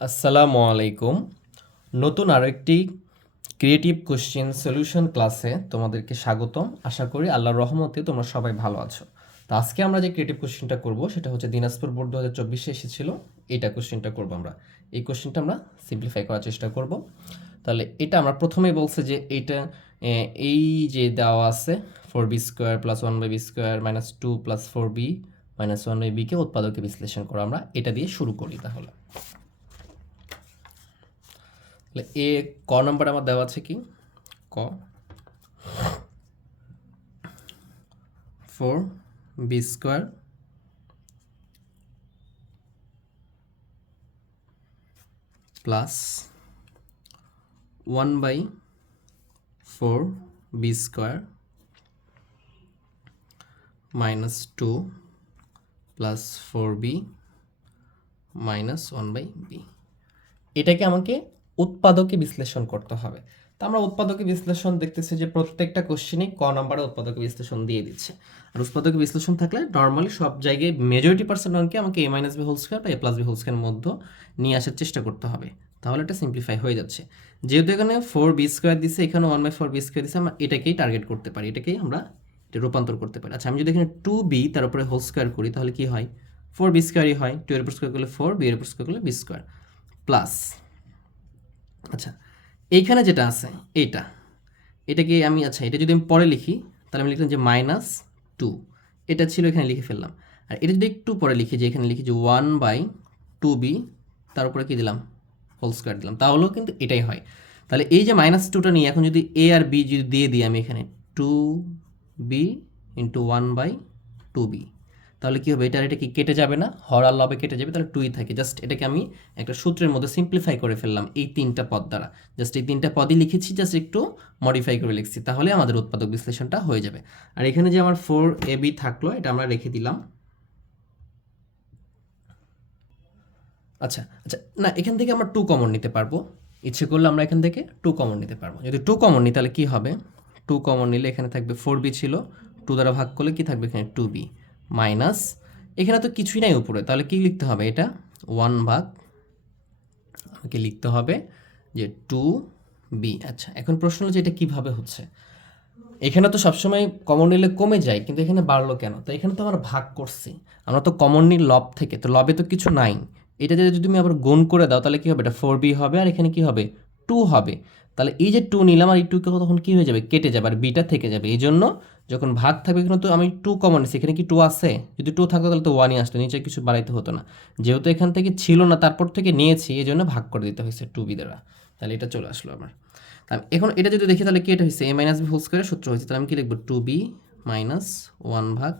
আসসালামু আলাইকুম। নতুন আরেকটি ক্রিয়েটিভ কোশ্চেন সলিউশন ক্লাসে তোমাদেরকে স্বাগতম। আশা করি আল্লাহর রহমতে তোমরা সবাই ভালো আছো। তো আজকে আমরা যে ক্রিয়েটিভ কোশ্চেনটা করব সেটা হচ্ছে দিনাজপুর বোর্ড দু হাজার চব্বিশে এসেছিল। এটা কোশ্চেনটা করব আমরা। এই কোশ্চেনটা আমরা সিম্পলিফাই করার চেষ্টা করব। তাহলে এটা আমরা প্রথমেই বলছে যে এইটা এ, এই যে দেওয়া আছে four B square plus one by B square minus two plus four B minus one by বিকে উৎপাদকে বিশ্লেষণ করো আমরা। এটা দিয়ে শুরু করি তাহলে। তাহলে এ, ক নাম্বার আমার দেওয়া আছে কি? ক। Four B square. Plus one by four B square minus two plus four B minus one by B. এটাকে আমাকে উৎপাদকে বিশ্লেষণ করতে হবে। তো আমরা উৎপাদকে বিশ্লেষণ দেখতেছি যে প্রত্যেকটা কোশ্চেনই ক নম্বরে উৎপাদকে বিশ্লেষণ দিয়ে দিচ্ছে। আর উৎপাদকে বিশ্লেষণ থাকলে নর্মালি সব জায়গায় মেজরিটি পার্সেন্ট অঙ্কে আমাকে A minus B whole square বা এ প্লাস বি হোল স্কোয়ারের মধ্যে নিয়ে আসার চেষ্টা করতে হবে। তাহলে এটা সিম্পলিফাই হয়ে যাচ্ছে। যেহেতু এখানে ফোর বি স্কোয়ার দিছে, এখানে one by four B square দিছে, আমরা এটাকেই টার্গেট করতে পারি, এটাকেই আমরা এটা রূপান্তর করতে পারি। আচ্ছা আমি যদি এখানে টু বি তার উপরে হোল স্কোয়ার করি, তাহলে কি হয়? ফোর বি স্কোয়ারই হয় টু এর উপর স্কোয়ার করলে ফোর বি এর উপর স্কোয়ার করলে বি স্কোয়ার প্লাস আচ্ছা এইখানে যেটা আছে, এইটা। এটাকে আমি আচ্ছা এটা যদি আমি পরে লিখি, তাহলে আমি লিখলাম যে মাইনাস টু এটা ছিল এখানে লিখে ফেললাম। আর এটা যদি একটু পরে লিখি, যে এখানে লিখি যে ওয়ান বাই টু বি তার উপরে কী দিলাম? হোল স্কোয়ার দিলাম। তাহলেও কিন্তু এটাই হয়। তাহলে এই যে মাইনাস টুটা নিয়ে এখন যদি এ আর বি যদি দিয়ে দিই আমি এখানে two B into one by two B তাহলে কী হবে? এটা এটা কি কেটে যাবে না? হর লবে কেটে যাবে, তাহলে টুই থাকে। জাস্ট এটাকে আমি একটা সূত্রের মধ্যে সিম্পলিফাই করে ফেললাম এই তিনটা পদ দ্বারা। জাস্ট এই তিনটা পদই লিখেছি জাস্ট একটু মডিফাই করে লিখছি, তাহলে আমাদের উৎপাদক বিশ্লেষণটা হয়ে যাবে। আর এখানে যে আমার ফোর এ বি থাকল, এটা আমরা রেখে দিলাম। আচ্ছা আচ্ছা না, এখান থেকে আমরা টু কমন নিতে পারব। ইচ্ছে করলে আমরা এখান থেকে টু কমন নিতে পারব। যদি টু কমন নিই, তাহলে কী হবে? টু কমন নিলে এখানে থাকবে ফোর বি ছিল। টু দ্বারা ভাগ করলে কী থাকবে? এখানে টু বি মাইনাস, এখানে তো কিছুই নাই উপরে, তাহলে কি লিখতে হবে এটা? ওয়ান ভাগ, আমাকে লিখতে হবে যে টু বি। আচ্ছা এখন প্রশ্ন হচ্ছে এটা কীভাবে হচ্ছে? এখানে তো সবসময় কমন নিলে কমে যায়, কিন্তু এখানে বাড়লো কেন? তো এখানে তো আমরা ভাগ করছি, আমরা তো কমন নিই লব থেকে, তো লবে তো কিছু নাই। এটা যদি তুমি আবার গুণ করে দাও, তাহলে কি হবে? এটা ফোর বি হবে, আর এখানে কি হবে? টু হবে। তাহলে এই যে টু নিলাম, আর এই টুকে তখন কি হয়ে যাবে? কেটে যাবে, আর বিটা থেকে যাবে। এই জন্য যখন ভাগ থাকবে এখানে, তো আমি টু কমন নিচ্ছি এখানে কি টু আছে? যদি টু থাকতো তাহলে তো ওয়ানই আসতো, নিচে কিছু বাড়াইতে হতো না। যেহেতু এখান থেকে ছিল না, তারপর থেকে নিয়েছি এই জন্য ভাগ করে দিতে হয়েছে টু বি দ্বারা তাহলে এটা চলে আসলো আমার। এখন এটা যদি দেখি, তাহলে কি এটা হয়েছে? এ মাইনাস বি হোল স্কোয়ারের সূত্র হয়েছে। তাহলে আমি কি লিখব? টু বি মাইনাস ওয়ান ভাগ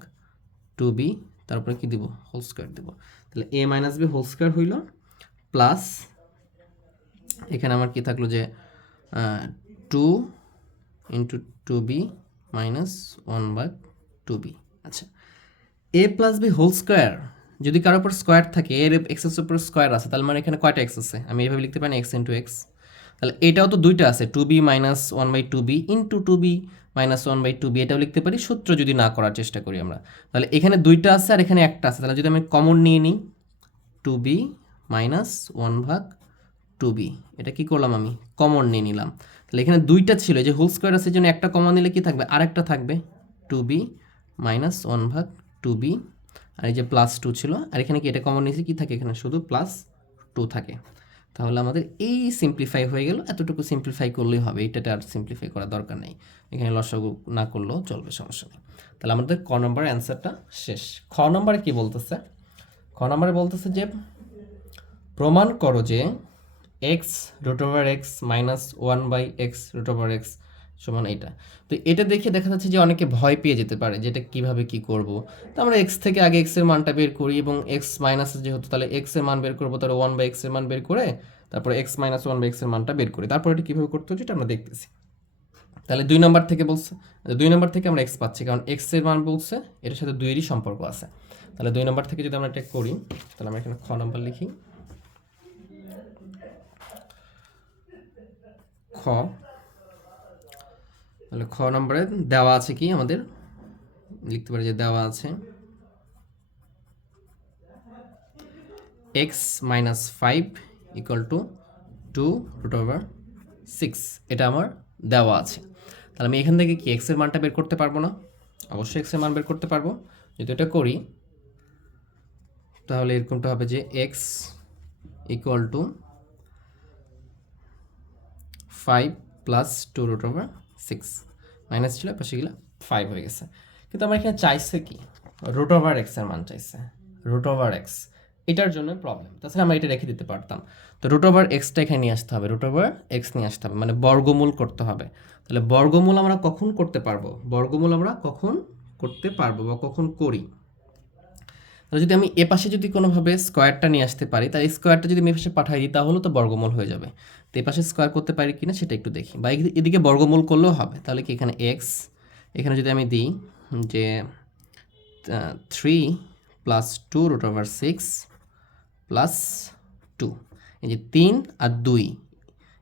টু বি তারপরে কি দিব? হোল স্কোয়ার দেবো। তাহলে A minus B whole square হইল প্লাস এখানে আমার কি থাকল যে two into two B minus one by two B. আচ্ছা A plus B whole square, যদি কারোর উপর স্কোয়ার থাকে, এর এক্সের উপর স্কোয়ার আছে, তাহলে মানে এখানে কয়টা এক্স আছে? আমি এভাবে লিখতে পারি এক্স ইন্টু এক্স। তাহলে এটাও তো দুইটা আছে, two B minus one by two B into two B minus one by two B, এটাও লিখতে পারি, সূত্র যদি না করার চেষ্টা করি আমরা। তাহলে এখানে দুইটা আছে আর এখানে একটা আছে, তাহলে যদি আমি কমন নিয়ে নিই, টু বি মাইনাস ওয়ান ভাগ টু বি, এটা কি করলাম আমি? কমন নিয়ে নিলাম। তাহলে এখানে দুইটা ছিল যে হোল স্কোয়ার আছে জন্য একটা কমন নিলে কি থাকবে? আরেকটা থাকবে। টু বি মাইনাস ওয়ান ভাগ টু বি আর এই যে প্লাস টু ছিল। আর এখানে কি এটা কমন নিয়েছে? কি থাকে এখানে? শুধু প্লাস টু থাকে। তাহলে আমাদের এই সিম্পলিফাই হয়ে গেল। এতটুকু সিম্পলিফাই করলেই হবে। এইটাতে আর সিম্পলিফাই করার দরকার নেই। এখানে লসাগু না করলেও চলবে, সমস্যা নেই। তাহলে আমাদের ক নম্বর অ্যান্সারটা শেষ। খ নম্বরে কি বলতেছে? খ নম্বরে বলতেছে যে, প্রমাণ করো যে X root X minus one by X root X সমান এটা তো এটা দেখে দেখা যাচ্ছে যে অনেকে ভয় পেয়ে যেতে পারে যে এটা কীভাবে কী করব। তো আমরা এক্স থেকে আগে এক্সের মানটা বের করি এবং এক্স মাইনাস যেহেতু তাহলে এক্সের মান বের করব, তাহলে ওয়ান বাই এক্সের মান বের করে তারপরে এক্স মাইনাস ওয়ান বাই এক্সের মানটা বের করি। তারপর এটা কীভাবে করতে হচ্ছে এটা আমরা দেখতেছি। তাহলে দুই নম্বর থেকে বলছে, দুই নম্বর থেকে আমরা এক্স পাচ্ছি, কারণ এক্সের মান বলছে, এটার সাথে দুইয়েরই সম্পর্ক আছে। তাহলে দুই নম্বর থেকে যদি আমরা এটা করি, তাহলে আমরা এখানে খ নম্বর লিখি। খ। তাহলে খ নম্বরে দেওয়া আছে কি আমাদের? লিখতে পারি যে দেওয়া আছে। X minus five equal to two root over six এটা আমার দেওয়া আছে। তাহলে আমি এখান থেকে কি এক্সের মানটা বের করতে পারব না? অবশ্যই এক্সের মান বের করতে পারব। যদি এটা করি, তাহলে এরকমটা হবে যে X equal to five plus two root over six minus ছিল পাশে গেলে ফাইভ হয়ে গেছে। কিন্তু আমার এখানে চাইছে কি? রুট ওভার এক্সের মান চাইছে। রুট ওভার এক্স এটার জন্য প্রবলেম তাছাড়া আমরা এটা রেখে দিতে পারতাম। তো রুট ওভার এক্সটা এখানে নিয়ে আসতে হবে। রুট ওভার এক্স নিয়ে আসতে হবে। মানে বর্গমূল করতে হবে। তাহলে বর্গমূল আমরা কখন করতে পারব? বর্গমূল আমরা কখন করতে পারব বা কখন করি? তাহলে যদি আমি এ পাশে যদি কোনোভাবে স্কোয়ারটা নিয়ে আসতে পারি, তাহলে স্কোয়ারটা যদি আমি পাশে পাঠাই দিই, তাহলে তো বর্গমূল হয়ে যাবে। তো এ পাশে স্কোয়ার করতে পারি কি না সেটা একটু দেখি। বা এদিকে বর্গমূল করলেও হবে। তাহলে কি এখানে এক্স এখানে যদি আমি দিই যে three plus two root over six plus two এই যে তিন আর দুই।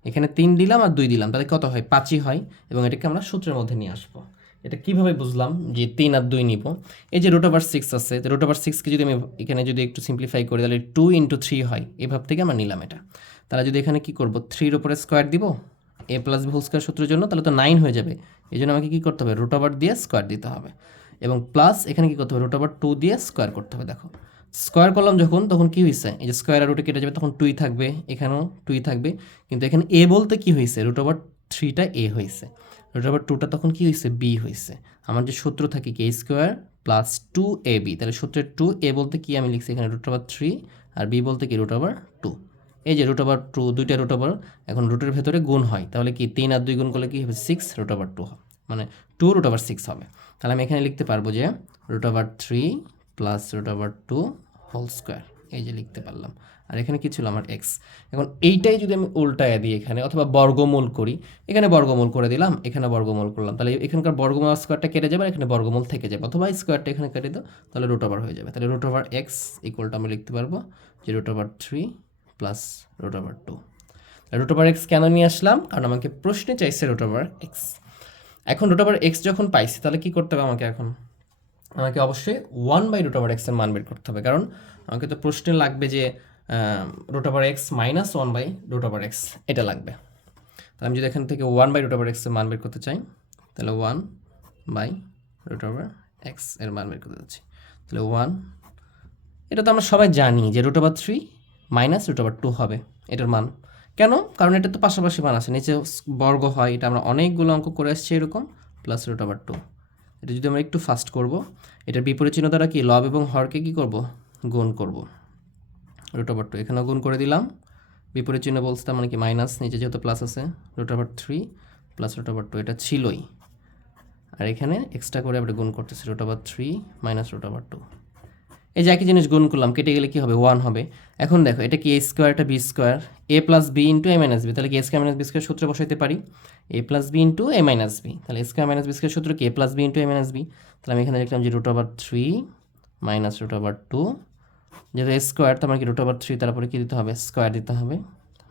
এখানে তিন দিলাম আর দুই দিলাম। তাহলে কত হয়? পাঁচই হয়। এবং এটাকে আমরা সূত্রের মধ্যে নিয়ে আসব। এটা কীভাবে বুঝলাম? যে তিন আর দুই নিব। এই যে রুট ওভার সিক্স আছে রুট ওভার সিক্সকে যদি আমি এখানে যদি একটু সিম্পলিফাই করি, তাহলে টু ইন্টু থ্রি হয়। এভাব থেকে আমরা নিলাম এটা। তাহলে যদি এখানে কি করব? থ্রির ওপরে স্কোয়ার দিব এ প্লাস হোল স্কোয়ার সূত্রের জন্য, তাহলে তো নাইন হয়ে যাবে। এই জন্য আমাকে কী করতে হবে? রুট ওভার দিয়ে স্কোয়ার দিতে হবে। এবং প্লাস এখানে কী করতে হবে? রুট ওভার টু দিয়ে স্কোয়ার করতে হবে, দেখো। স্কোয়ার করলাম যখন, তখন কী হয়েছে এই যে স্কোয়ার আর রুটে কেটে যাবে, তখন টুই থাকবে, এখানেও টুই থাকবে। কিন্তু এখানে এ বলতে কি হয়েছে রুট ওভার থ্রিটা এ হয়েছে রুট ওভার টুটা তখন কি হয়েছে বি হয়েছে আমার যে সূত্র থাকে কে? Square plus two A B তাহলে সূত্রের টু এ বলতে কি আমি লিখছি এখানে? রুট ওভার থ্রি আর বি বলতে কি? রুট ওভার টু এই যে রুট ওভার টু দুইটা রুট ওভার এখন রুটের ভেতরে গুণ হয়। তাহলে কি? তিন আর দুই গুণ করলে কি হবে? সিক্স রুট ওভার টু হবে। মানে টু রুট ওভার সিক্স হবে। তাহলে আমি এখানে লিখতে পারব যে root over three plus root over two whole square এই যে লিখতে পারলাম। আর এখানে কি ছিল আমার এক্স এখন এইটাই যদি আমি উল্টায় দিই এখানে, অথবা বর্গমূল করি, এখানে বর্গমূল করে দিলাম, এখানে বর্গমূল করলাম, তাহলে এখানকার বর্গমূল স্কোয়ারটা কেটে যাবে এখানে বর্গমূল থেকে যাবে। অথবা স্কোয়ারটা এখানে কেটে দাও, তাহলে রুট ওভার হয়ে যাবে। তাহলে রুট ওভার এক্স ইকুয়ালটা আমি লিখতে পারব যে root over three plus root over two root over X কেন নিয়ে আসলাম? কারণ আমাকে প্রশ্নে চাইছে রুট ওভার এক্স এখন রুট ওভার এক্স যখন পাইছি, তাহলে কি করতে হবে আমাকে এখন? আমাকে অবশ্যই ওয়ান বাই রুট ওভার এক্সের মান বের করতে হবে। কারণ আমাকে তো প্রশ্নে লাগবে যে root over X minus one by root over X এটা লাগবে। তাহলে আমি যদি এখান থেকে ওয়ান বাই রোট ওভার এক্সের মান বের করতে চাই, তাহলে ওয়ান বাই রুট ওভার এক্সের মান বের করতে যাচ্ছি। তাহলে ওয়ান এটা তো আমরা সবাই জানি যে root over three minus root over two হবে, এটার মান। কেন? কারণ এটা তো পাশাপাশি মান আছে, নিচে বর্গ হয়, এটা আমরা অনেকগুলো অঙ্ক করে আসছি এরকম প্লাস রুট ওভার টু এটা যদি আমরা একটু ফাস্ট করব, এটার বিপরীত চিহ্ন দ্বারা কি লব এবং হরকে কি করব? গুণ করব। রুট ওভার টু এখানেও গুণ করে দিলাম। বিপরীত চিহ্ন তার মানে কি মাইনাস নিচে যেহেতু প্লাস আছে root over three plus root over two এটা ছিলই। আর এখানে এক্সট্রা করে আমরা গুণ করতেছি root over three minus root over two এই যে একই জিনিস গুণ করলাম, কেটে গেলে কি হবে? ওয়ান হবে। এখন দেখো, এটা কি এ স্কোয়ার এটা B square A plus B into A minus B তাহলে কি A square minus B square সূত্র বসাইতে পারি? A plus B into A minus B তাহলে স্কোয়ার মাইনাস বি স্কোয়ার সূত্র কি? A plus B into A minus B তাহলে আমি এখানে লিখলাম যে root over three minus root over two যেহেতু স্কোয়ার তো আমার কি রুট ওভার থ্রি তারপরে কী দিতে হবে? স্কোয়ার দিতে হবে।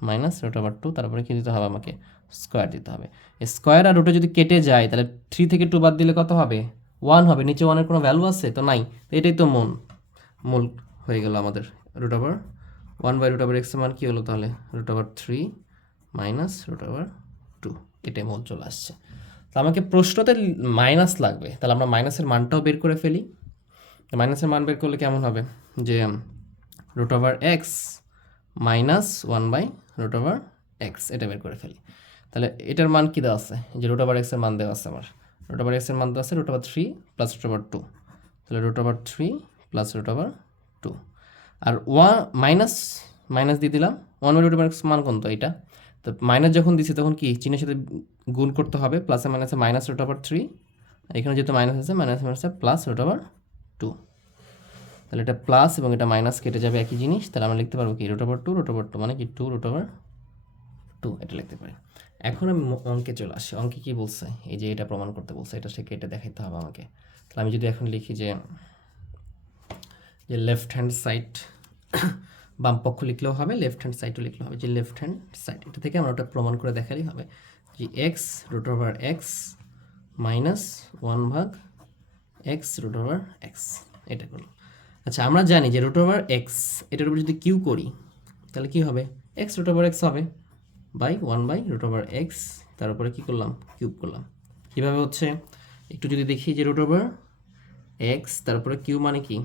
মাইনাস রুট ওভার টু তারপরে কী দিতে হবে আমাকে? স্কোয়ার দিতে হবে। স্কোয়ার আর রুটে যদি কেটে যায়, তাহলে থ্রি থেকে টু বাদ দিলে কত হবে? ওয়ান হবে। নিচে ওয়ানের কোনো ভ্যালু আছে? তো নাই। তো এটাই তো মন মূল হয়ে গেল আমাদের root over one by root over এক্সের মান কী হলো তাহলে? Root over three minus root over two এটাই মূল চলে আসছে। তো আমাকে প্রশ্নতে মাইনাস লাগবে। তাহলে আমরা মাইনাসের মানটাও বের করে ফেলি। মাইনাসের মান বের করলে কেমন হবে যে root over X minus one by root over X এটা বের করে ফেলি তাহলে এটার মান কী দেওয়া আছে যে রুট ওভার এক্সের মান দেওয়া আছে আমার রুট ওভার এক্সের মান দেওয়া আছে root over three plus root over two তাহলে root over three plus root over two আর ওয়ান মাইনাস মাইনাস দিয়ে দিলাম one by root over X মান কোন তো এটা তো মাইনাস যখন দিছি তখন কি চিহ্নের সাথে গুণ করতে হবে প্লাসে মাইনাসে মাইনাস রুট ওভার থ্রি এখানে যেহেতু মাইনাস আছে মাইনাস মাইনাসে প্লাস রুট ওভার টু তাহলে এটা প্লাস এবং এটা মাইনাস কেটে যাবে একই জিনিস। তাহলে আমরা লিখতে পারব কি? Root over two root over two মানে কি? টু রুট ওভার টু এটা লিখতে পারি। এখন আমি অঙ্কে চলে আসি। অঙ্কে কী বলছে? এই যে এটা প্রমাণ করতে বলছে, এটা সে কেটে দেখাইতে হবে আমাকে। তাহলে আমি যদি এখন লিখি যে যে লেফট হ্যান্ড সাইড বাম পক্ষ লিখলেও হবে লেফট হ্যান্ড সাইডও লিখলেও হবে। যে লেফট হ্যান্ড সাইড এটা থেকে আমরা ওটা প্রমাণ করে দেখালেই হবে। যে X root over X minus one ভাগ এক্স রুট ওভার এক্স এটা করল আচ্ছা আমরা জানি যে রুট ওভার এক্স এটার উপর যদি কিউ করি তাহলে কি হবে এক্স রুট ওভার এক্স হবে by one by root over X তার উপরে কী করলাম কিউব করলাম কীভাবে হচ্ছে একটু যদি দেখি যে রুট ওভার এক্স তারপরে কিউ মানে কি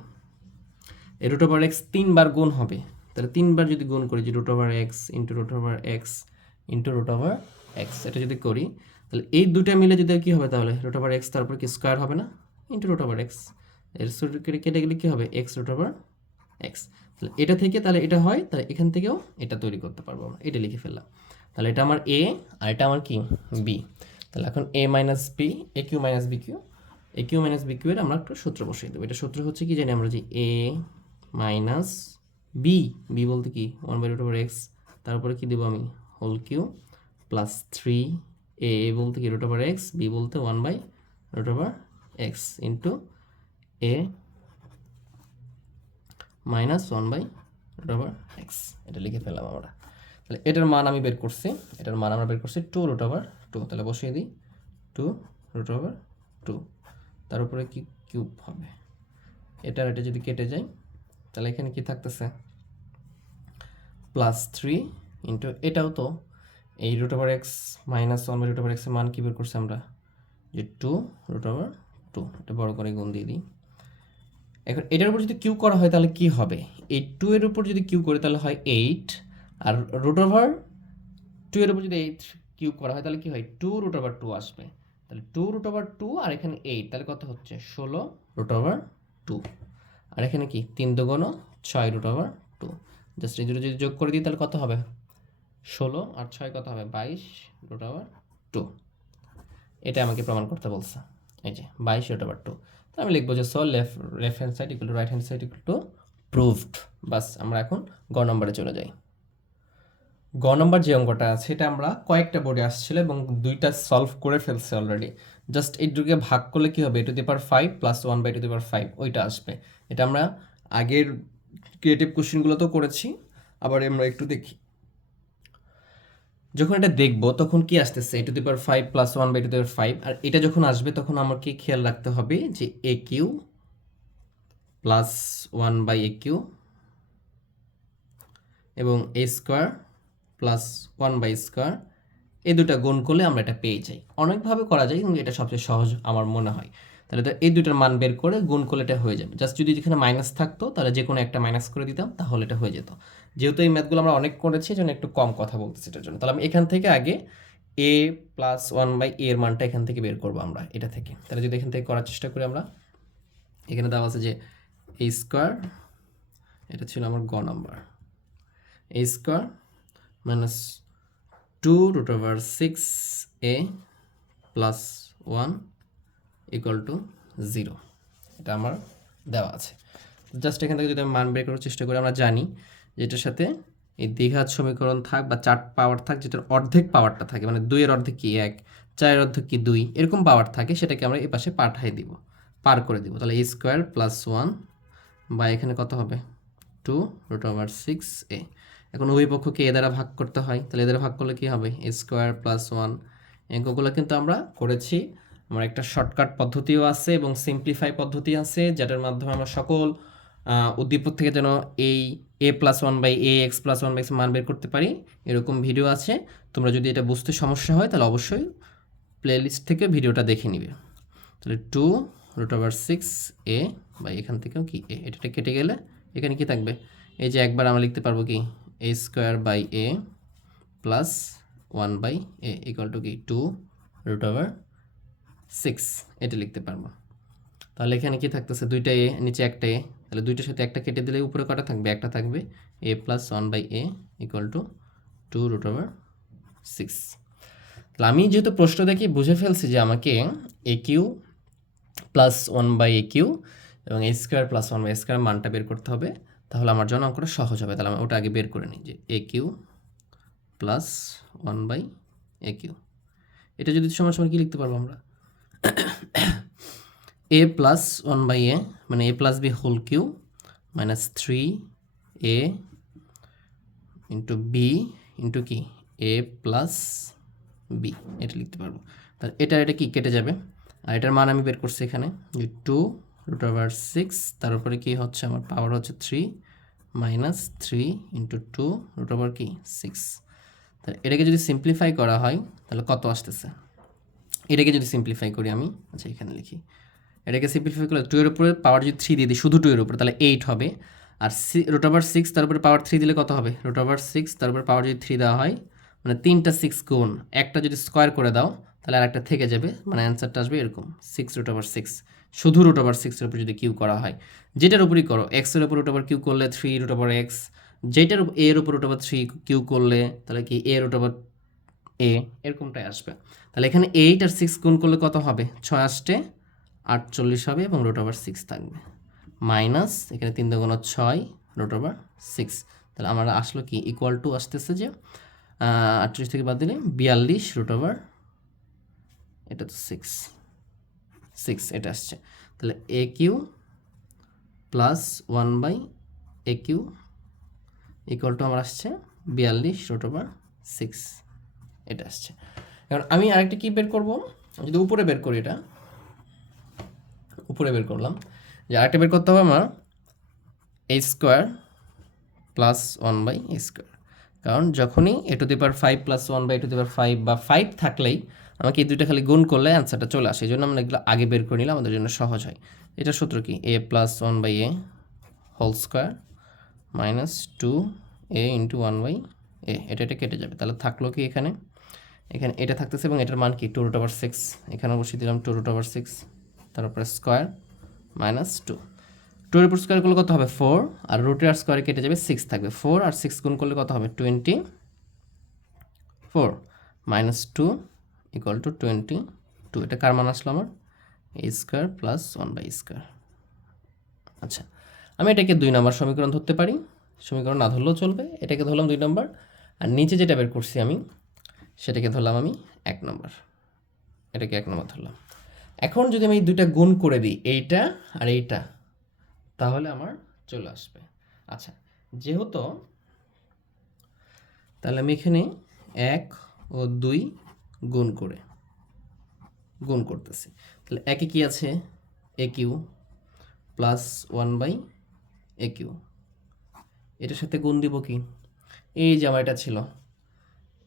রুট ওভার এক্স তিনবার গুণ হবে তাহলে তিনবার যদি গুণ করি যে root over X into root over X into root over X এটা যদি করি তাহলে এই দুটা মিলে যদি কী হবে তাহলে রুট ওভার এক্স তারপর কি স্কোয়ার হবে না ইন্টু রুট ওভার এক্সের কেটে- গেলে কী হবে? এক্স রুট ওভার এক্স তাহলে এটা থেকে তাহলে এটা হয়, তাহলে এখান থেকেও এটা তৈরি করতে পারব আমরা। এটা লিখে ফেললাম। তাহলে এটা আমার এ আর এটা আমার কি? বি তাহলে এখন A minus B A cube minus B cube A cube minus B cube এর আমরা একটা সূত্র বসিয়ে দেবো। এটা সূত্র হচ্ছে কি? জানি আমরা যে এ মাইনাস বি বি বলতে কি? One by root over X তারপরে কি দেবো আমি? Whole cube plus three A বলতে কি? রুট ওভার এক্স বি বলতে one by root over X into A minus one by root over X এটা লিখে ফেললাম আমরা। তাহলে এটার মান আমি বের করছি। এটার মান আমরা বের করছি টু রুট ওভার টু তাহলে বসিয়ে দিই টু রুট ওভার টু তার উপরে কি কিউব হবে? এটা আর এটা যদি কেটে যায়, তাহলে এখানে কি থাকতেছে? প্লাস থ্রি ইন্টু এটাও তো এই root over X minus one by root over এক্সের মান কী বের করছি আমরা? যে টু রুট ওভার টু এটা বড় করে গুণ দিয়ে দিই। এখন এটার উপর যদি কিউ করা হয় তাহলে কি হবে? এই টু এর উপর যদি কিউ করি তাহলে হয় এইট আর রুট ওভার টু এর উপর যদি এইট কিউ করা হয় তাহলে কি হয়? টু রুট ওভার টু আসবে। তাহলে টু রুট ওভার টু আর এখানে এইট তাহলে কত হচ্ছে? ষোলো রুট ওভার টু আর এখানে কি? তিন দুগুণ ছয় রুট ওভার টু জাস্ট এই দুটো যদি যোগ করে দিই তাহলে কত হবে? ষোলো, আর ছয় কত হবে? বাইশ রুট ওভার টু এটা আমাকে প্রমাণ করতে বলছে। এই যে বাইশ রুট ওভার টু তো আমি লিখব যে so left left hand side equal to right hand side equal to proved বাস আমরা এখন গ নম্বরে চলে যাই। গ নম্বর যে অঙ্কটা আছে, এটা আমরা কয়েকটা বোর্ডে আসছিল এবং দুইটা সলভ করে ফেলছে অলরেডি জাস্ট এই দুটোকে ভাগ করলে কী হবে? To the power five plus one by to the power five ওইটা আসবে। এটা আমরা আগের ক্রিয়েটিভ কোশ্চেনগুলোতেও করেছি। আবার আমরা একটু দেখি। যখন এটা দেখব, তখন কি আসতেছে? To the power five plus one by to the power five আর এটা যখন আসবে, তখন আমাকে খেয়াল রাখতে হবে যে A cube plus one by A cube এবং A square plus one by square এই দুটা গুণ করলে আমরা এটা পেয়ে যাই। অনেকভাবে করা যায়, কিন্তু এটা সবচেয়ে সহজ আমার মনে হয়। তাহলে তো এই দুটার মান বের করে গুণ করলে এটা হয়ে যাবে। জাস্ট যদি যেখানে মাইনাস থাকতো, তাহলে যে কোনো একটা মাইনাস করে দিতাম, তাহলে এটা হয়ে যেত। যেহেতু এই ম্যাথগুলো আমরা অনেক করেছি জন্য একটু কম কথা বলতেছি এটার জন্য। তাহলে আমি এখান থেকে আগে এ প্লাস ওয়ান বাই এর মানটা এখান থেকে বের করব আমরা, এটা থেকে। তাহলে যদি এখান থেকে করার চেষ্টা করি আমরা, এখানে দেওয়া আছে যে এ স্কোয়ার এটা ছিল আমার গ number A square minus two root over six A plus one equal to zero এটা আমার দেওয়া আছে। জাস্ট এখান থেকে যদি আমি মান বের করার চেষ্টা করি, আমরা জানি যে এটার সাথে এই দ্বিঘাত সমীকরণ থাক বা চার পাওয়ার থাক, যেটার অর্ধেক পাওয়ারটা থাকে মানে দুইয়ের অর্ধেক কি এক, চারের অর্ধেক কি দুই, এরকম পাওয়ার থাকে, সেটাকে আমরা এই পাশে পাঠাই দিব, পার করে দিব। তাহলে এ স্কোয়ার প্লাস ওয়ান বা এখানে কত হবে? Two root over six A এখন উভয় পক্ষকে এ দ্বারা ভাগ করতে হয়, তাহলে এ দ্বারা ভাগ করলে কী হবে? এ স্কোয়ার প্লাস ওয়ান অঙ্কগুলো কিন্তু আমরা করেছি। আমার একটা শর্টকাট পদ্ধতিও আছে এবং সিম্পলিফাই পদ্ধতি আছে, যেটার মাধ্যমে আমরা সকল উদ্দীপক থেকে যেন এই A plus one by A X plus one by মান বের করতে পারি। এরকম ভিডিও আছে। তোমরা যদি এটা বুঝতে সমস্যা হয়, তাহলে অবশ্যই প্লেলিস্ট থেকে ভিডিওটা দেখে নিবে। তাহলে two root over six A by এখান থেকেও কি এ এটা কেটে গেলে এখানে কি থাকবে? এই যে একবার আমরা লিখতে পারব কি? A square by A plus one by A equal to কি? টু রুট ওভার সিক্স এটা লিখতে পারব। তাহলে এখানে কি থাকতেছে? দুইটা এ, নিচে একটা এ। তাহলে দুইটার সাথে একটা কেটে দিলে উপরে কটা থাকবে? একটা থাকবে। A plus one by A equal to two root over six তাহলে আমি যেহেতু প্রশ্ন দেখি বুঝে ফেলছি যে আমাকে A cube plus one by A cube এবং A square plus one by square মানটা বের করতে হবে, তাহলে আমার জন্য অঙ্কটা সহজ হবে। তাহলে আমি ওটা আগে বের করে নিই যে A cube plus one by A cube. এটা যদি সময় সময় কী লিখতে পারব আমরা? A plus one by A মানে A plus B whole cube minus three A into B into কি? এ প্লাস বি এটা লিখতে পারব। তাহলে এটা এটা কি কেটে যাবে? আর এটার মান আমি বের করছি এখানে, যে টু রুট ওভার সিক্স তার উপরে কি হচ্ছে? আমার পাওয়ার হচ্ছে three minus three into two root over কি? সিক্স তাহলে এটাকে যদি সিম্পলিফাই করা হয়, তাহলে কত আসতেছে? এটাকে যদি সিম্পলিফাই করি আমি আচ্ছা এখানে লিখি। এটাকে সিম্পলিফাই করলে টু এর উপরে পাওয়ার যদি থ্রি দিয়ে দিই, শুধু টু এর উপরে, তাহলে এইট হবে। আর সি রুট ওভার সিক্স তার উপরে পাওয়ার থ্রি দিলে কত হবে? রুট ওভার সিক্স তার উপরে পাওয়ার যদি থ্রি দেওয়া হয় মানে তিনটা সিক্স গুণ, একটা যদি স্কোয়ার করে দাও, তাহলে আর একটা থেকে যাবে মানে অ্যান্সারটা আসবে এরকম সিক্স রুট ওভার সিক্স শুধু রুট ওভার সিক্সের উপর যদি কিউ করা হয়। যেটার উপরই করো এক্সের উপর রুট ওভার কিউ করলে থ্রি রুট ওভার এক্স যেটার এর উপর রুট ওভার থ্রি কিউ করলে, তাহলে কি এ রুট ওভার এ এরকমটাই আসবে। তাহলে এখানে এইট আর সিক্স গুণ করলে কত হবে? ছয় আসটে আটচল্লিশ হবে এবং রুট ওভার সিক্স থাকবে। মাইনাস এখানে তিন দুগুণ ছয় রুট ওভার সিক্স তাহলে আমরা আসলো কি? ইকুয়াল টু আসতেছে যে আটচল্লিশ থেকে বাদ দিলে বিয়াল্লিশ রুট ওভার এটা তো সিক্স সিক্স এটা আসছে। তাহলে A cube plus one by A cube equal to আমার আসছে বিয়াল্লিশ রুট ওভার সিক্স এটা আসছে। এখন আমি আরেকটা কি বের করব? যদি উপরে বের করি এটা। উপরে বের করলাম। যে আরেকটা বের করতে হবে আমার A square plus one by A square কারণ যখনই A to the five plus one by to the five বা ফাইভ থাকলেই আমাকে এই দুইটা খালি গুণ করলে অ্যান্সারটা চলে আসে। এই জন্য আমরা এগুলো আগে বের করে নিলে আমাদের জন্য সহজ হয়। এটা সূত্র কি? A plus one by A whole square minus two A into one by A এটা এটা কেটে যাবে। তাহলে থাকল কি এখানে? এখানে এটা থাকতেছে এবং এটার মান কি? টু রুট ওভার সিক্স এখানে বসিয়ে দিলাম টু রুট ওভার সিক্স তারপরে স্কোয়ার মাইনাস টু টু উপর স্কোয়ার করলে কত হবে? ফোর আর রুটের আর স্কোয়ারে কেটে যাবে সিক্স থাকবে। ফোর আর সিক্স গুণ করলে কত হবে? Twenty four minus two equal to twenty two এটা কার মান আসলো আমার? A square plus one by square আচ্ছা আমি এটাকে দুই নম্বর সমীকরণ ধরতে পারি। সমীকরণ না ধরলেও চলবে। এটাকে ধরলাম দুই নম্বর। আর নিচে যেটা বের করছি আমি সেটাকে ধরলাম আমি এক নম্বর। এটাকে এক নম্বর ধরলাম। এখন যদি আমি দুইটা গুণ করে দিই, এইটা আর এইটা, তাহলে আমার চলে আসবে। আচ্ছা যেহেতু তাহলে আমি এখানে এক ও দুই গুণ করে, গুণ করতেছি। তাহলে একে কি আছে? A cube plus one by A cube. এটার সাথে গুণ দিব কি? এই যে আমার এটা ছিল।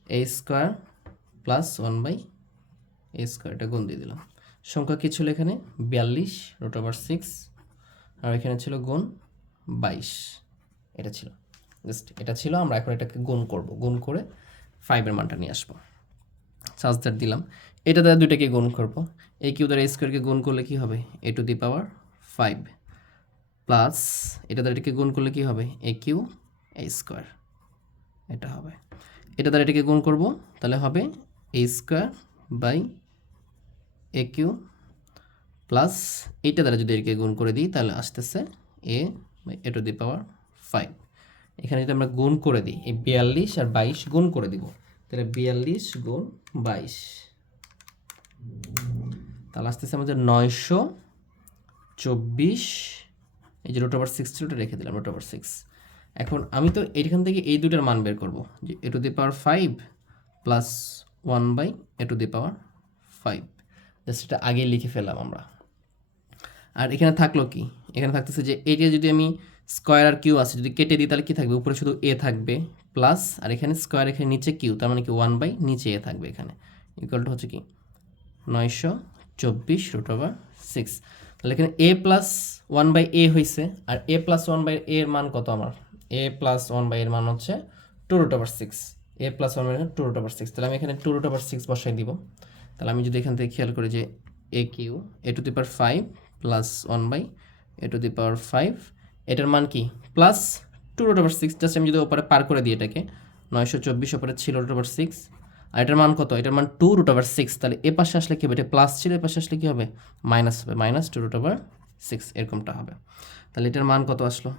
A square plus one by A square এটা গুণ দিয়ে দিলাম। সংখ্যা কী ছিল এখানে? বিয়াল্লিশ রুট ওভার সিক্স আর এখানে ছিল গুণ বাইশ। এটা ছিল। জাস্ট এটা ছিল, আমরা এখন এটাকে গুণ করব। গুণ করে ফাইভের মানটা নিয়ে আসব। চার্জদার দিলাম। এটা দ্বারা দুইটাকে গুণ করব। এ কিউ দ্বারা স্কোয়ারকে গুণ করলে কি হবে? A to the power five plus এটা দ্বারা এটাকে গুণ করলে কি হবে? এ কিউ এ স্কোয়ার এটা হবে। এটা দ্বারা এটাকে গুণ করব, তাহলে হবে A square by A cube plus এইটা দ্বারা যদি এটাকে গুণ করে দিই, তাহলে আসতেছে A by A to the power five এখানে যদি আমরা গুণ করে দিই, এই বিয়াল্লিশ আর বাইশ গুণ করে দিব, তাহলে বিয়াল্লিশ গুণ বাইশ। তাহলে আসতেছে আমাদের নয়শো চব্বিশ, এই যে রোট ওভার সিক্স ছিল রেখে দিলাম রোট ওভার সিক্স এখন আমি তো এইখান থেকে এই দুটার মান বের করব, যে A to the power five plus one by A to the power five just এটা আগেই লিখে ফেললাম আমরা। আর এখানে থাকল কি? এখানে থাকতেছে যে এইটা যদি আমি স্কোয়ার আর কিউ আছে, যদি কেটে দিই তাহলে কী থাকবে? উপরে শুধু এ থাকবে প্লাস আর এখানে স্কোয়ার এখানে নিচে কিউ, তার মানে কি ওয়ান বাই নিচে এ থাকবে এখানে। ইকুয়ালটা হচ্ছে কি? নয়শো চব্বিশ রুট ওভার সিক্স তাহলে এখানে A plus one by A হয়েছে আর এ প্লাস ওয়ান বাই এর মান কত আমার? এ প্লাস ওয়ান বাই এর মান হচ্ছে two root over six A plus one by two root over six তাহলে আমি এখানে টু রুট ওভার সিক্স বসাই দিব। তাহলে আমি যদি এখান থেকে খেয়াল করি যে A cube A to the power five plus one by A to the power five এটার মান কি? Plus two root over six just আমি যদি ওপরে পার করে দিই এটাকে, নয়শো চব্বিশ ওপরে ছিল রুট ওভার সিক্স আর এটার মান কত? এটার মান টু রুট ওভার সিক্স তাহলে এ পাশে আসলে কি হবে? এটা প্লাস ছিল, এ পাশে আসলে কি হবে? মাইনাস হবে minus two root over six এরকমটা হবে। তাহলে এটার মান কত আসলো?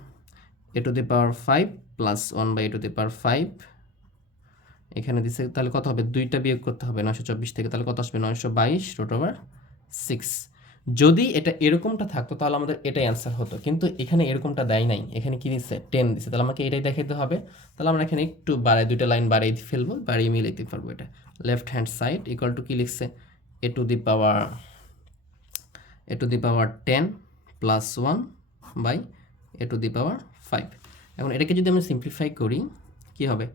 A to the power five plus one by A to the power five এখানে দিছে, তাহলে কত হবে? দুইটা বিয়োগ করতে হবে, নয়শো চব্বিশ থেকে, তাহলে কত আসবে? নয়শো বাইশ রুট ওভার সিক্স যদি এটা এরকমটা থাকতো, তাহলে আমাদের এটাই অ্যান্সার হতো। কিন্তু এখানে এরকমটা দেয় নাই। এখানে কি দিচ্ছে টেন দিচ্ছে তাহলে আমাকে এটাই দেখাতে হবে। তাহলে আমরা এখানে একটু বাড়াই দুইটা লাইন বাড়িয়ে ফেলব, বাড়িয়ে মিলাইতে পারব এটা। Left hand side equal to কি লিখছে? A to the power a to the power ten plus one by a to the power five এখন এটাকে যদি আমি সিম্পলিফাই করি, কি হবে?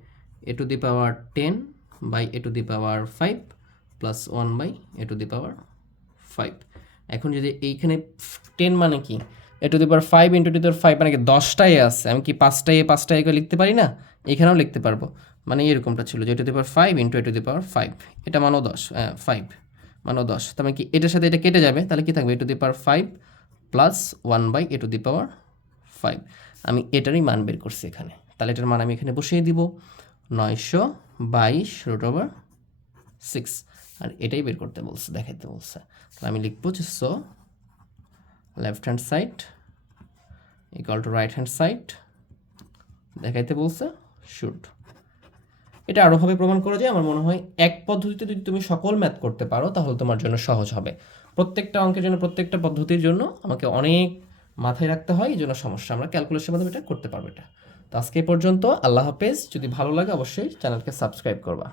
A to the power ten by a to the power five plus one by a to the power five এখন যদি এইখানে টেন মানে কি? A to the power five into to the five মানে কি দশটাই আছে? আমি কি পাঁচটায় পাঁচটায় করে লিখতে পারি না? এখানেও লিখতে পারব। মানে এরকমটা ছিল যে to the power five into a to the power five এটা মানো দশ হ্যাঁ ফাইভ মানো দশ। তার মানে কি এটার সাথে এটা কেটে যাবে, তাহলে কি থাকবে? A to the power five plus one by a to the power five আমি এটারই মান বের করছি এখানে। তাহলে এটার মান আমি এখানে বসিয়ে দিব নয়শো বাইশ রুট ওভার সিক্স আর এটাই বের করতে বলছে, দেখাইতে বলছে। তাহলে আমি লিখব যে so left hand side equal to right hand side দেখাইতে বলছে শুট এটা আরোভাবে প্রমাণ করা যায়, আমার মনে হয় এক পদ্ধতিতে যদি তুমি সকল ম্যাথ করতে পারো, তাহলে তোমার জন্য সহজ হবে। প্রত্যেকটা অঙ্কের জন্য, প্রত্যেকটা পদ্ধতির জন্য আমাকে অনেক মাথায় রাখতে হয় এই জন্য সমস্যা। আমরা ক্যালকুলেশনের মাধ্যমে এটা করতে পারব এটা। তো আজকে পর্যন্ত, আল্লাহ হাফেজ। যদি ভালো লাগে, অবশ্যই চ্যানেলকে সাবস্ক্রাইব করবা।